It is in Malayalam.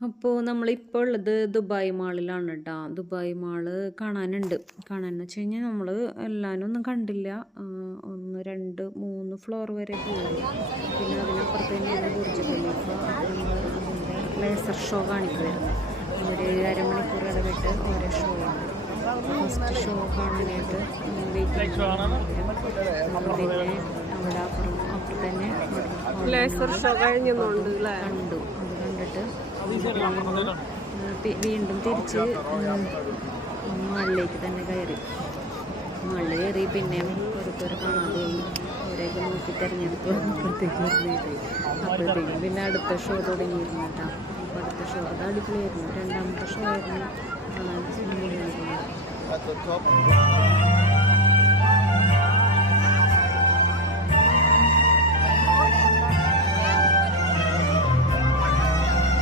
അപ്പോൾ നമ്മളിപ്പോൾ ഉള്ളത് ദുബായ് മാളിലാണ് കേട്ടോ ദുബായ് മാൾ കാണാനുണ്ട്. കാണാനെന്ന് വെച്ച് കഴിഞ്ഞാൽ നമ്മൾ എല്ലാവരും ഒന്നും കണ്ടില്ല. ഒന്ന് രണ്ട് മൂന്ന് ഫ്ലോർ വരെ പോയി. പിന്നെ അതിനപ്പുറത്ത് തന്നെയാണ് ബുർജ് ഖലീഫ ലേസർ ഷോ കാണിക്കുമായിരുന്നു ഒരു അരമണിക്കൂർ ഇടവിട്ട് ഓരോ ഷോ ആണ്. ഫസ്റ്റ് ഷോ കാണാനായിട്ട് വെയിറ്റ് പിന്നെ അവിടെ അപ്പുറം അപ്പുറത്തന്നെ ലേസർ ഷോ കഴിഞ്ഞുണ്ട് കണ്ടു. അത് കണ്ടിട്ട് വീണ്ടും, തിരിച്ച് മാളിലേക്ക് തന്നെ കയറി. മാളിൽ കയറി പിന്നെയും ഓരോരുത്തരെ കാണാതെയായി അവരെയൊക്കെ നോക്കി തിരഞ്ഞെടുത്ത് അപ്പോഴത്തേക്ക് അപ്പോഴത്തേക്കും പിന്നെ അടുത്ത ഷോ തുടങ്ങിയിരുന്നു കേട്ടോ. അപ്പോൾ അടുത്ത ഷോ അത് അടിപൊളിയായിരുന്നു. രണ്ടാമത്തെ ഷോ ആയിരുന്നു. കാണാൻ അടിപൊളിയായിരുന്നു